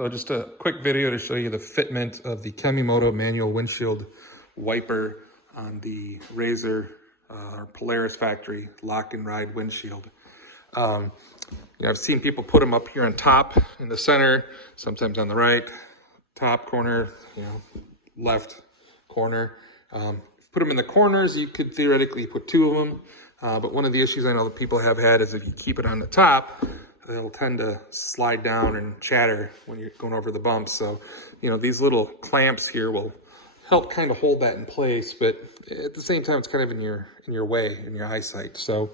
So just a quick video to show you the fitment of the Kemimoto Manual Windshield Wiper on the Razor or Polaris factory lock and ride windshield. I've seen people put them up here on top in the center, sometimes on the right, top corner, left corner. Put them in the corners, you could theoretically put two of them, but one of the issues I know that people have had is if you keep it on the top, it'll tend to slide down and chatter when you're going over the bumps. So, these little clamps here will help kind of hold that in place, but at the same time, it's kind of in your way, in your eyesight. So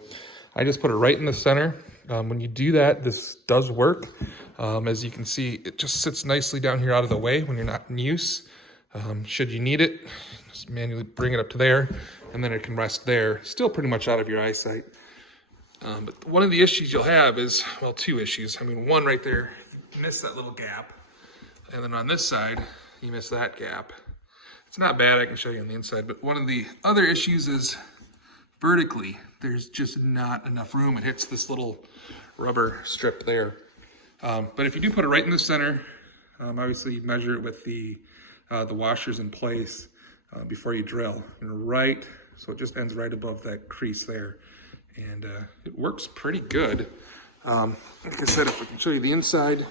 I just put it right in the center. When you do that, this does work. As you can see, it just sits nicely down here out of the way when you're not in use. Should you need it, just manually bring it up to there, and then it can rest there, still pretty much out of your eyesight. But one of the issues you'll have is, well, two issues. One right there, you miss that little gap. And then on this side, you miss that gap. It's not bad, I can show you on the inside, but one of the other issues is vertically, there's just not enough room. It hits this little rubber strip there. But if you do put it right in the center, obviously you measure it with the washers in place before you drill. Right, so it just ends right above that crease there. And it works pretty good. Like I said, if I can show you the inside,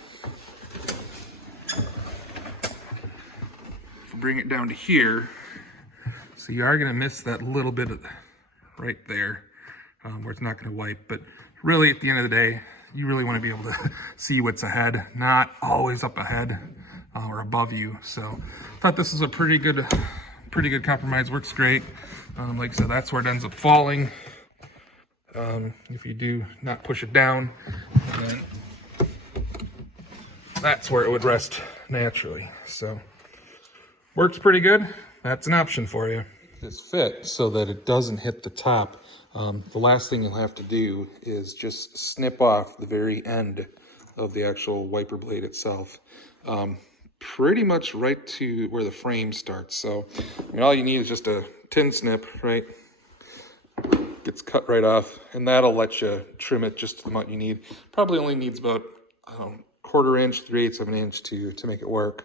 if I bring it down to here, so you are going to miss that little bit of right there where it's not going to wipe. But really, at the end of the day, you really want to be able to see what's ahead, not always up ahead or above you. So I thought this is a pretty good compromise. Works great. Like I said, that's where it ends up falling. If you do not push it down, then that's where it would rest naturally. So works pretty good. That's an option for you. This fit so that it doesn't hit the top. The last thing you'll have to do is just snip off the very end of the actual wiper blade itself. Pretty much right to where the frame starts. So all you need is just a tin snip, right? Gets cut right off, and that'll let you trim it just to the amount you need. Probably only needs about, 1/4 inch, 3/8 of an inch to make it work.